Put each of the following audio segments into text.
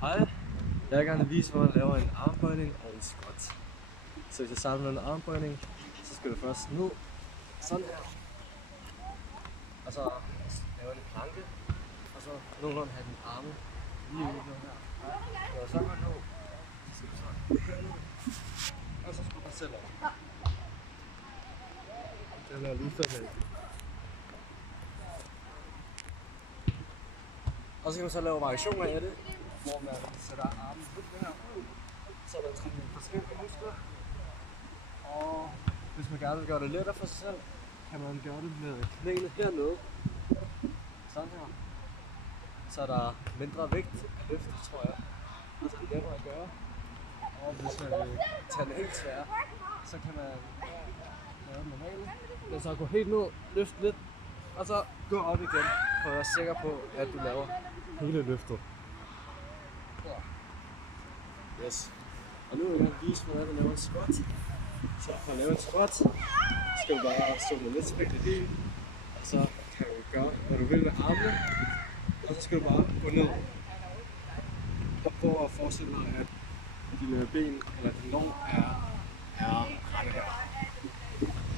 Hej, jeg vil gerne vise, hvordan man laver en armbøjning og en squat. Så hvis jeg starter med en armbøjning, så skal du først ned, sådan her. Og så lave en planke, og så nogenlunde have dine arme lige ude her. Og så går du ned, så skal du så køre ned, og så skal du bare selv over. Den er lige fed med. Og så kan man så lave variationer af det, hvor man sætter armen ud her, så der trækker nogle forskellige muskler. Og hvis man gerne vil gøre det lettere for sig selv, kan man gøre det med knæene hernede. Sådan her. Så er der mindre vægt at løfte, tror jeg. Og så er det lettere at gøre. Og hvis man vil tage det helt svære, så kan man lave det normalt. Men så gå helt ned, løfte lidt, og så gå op igen, for at være sikker på, at du laver hele løftet. Yes. Og nu vil jeg gerne vise, hvordan du laver en squat. Så for at lave en squat, skal du bare stå med lidt spægt i det. Og så kan du gøre, hvad du vil med armene. Og så skal du bare gå ned. Og prøve at forestille dig, at dine ben eller din lår er rette her.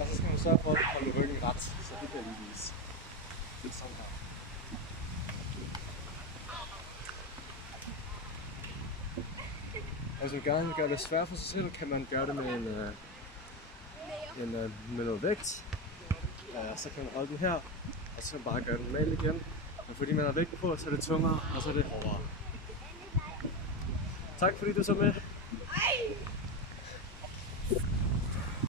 Og så skal man sørge for at holde ryggen ret, så det kan jeg lige vise. Det er sådan her. Og hvis man gerne vil gøre det svært for sig selv, kan man gøre det med med noget vægt. Så kan man holde den her, og så kan man bare gøre det normalt igen. Men fordi man har vægt på, så er det tungere, og så er det hårdere. Tak fordi du så med.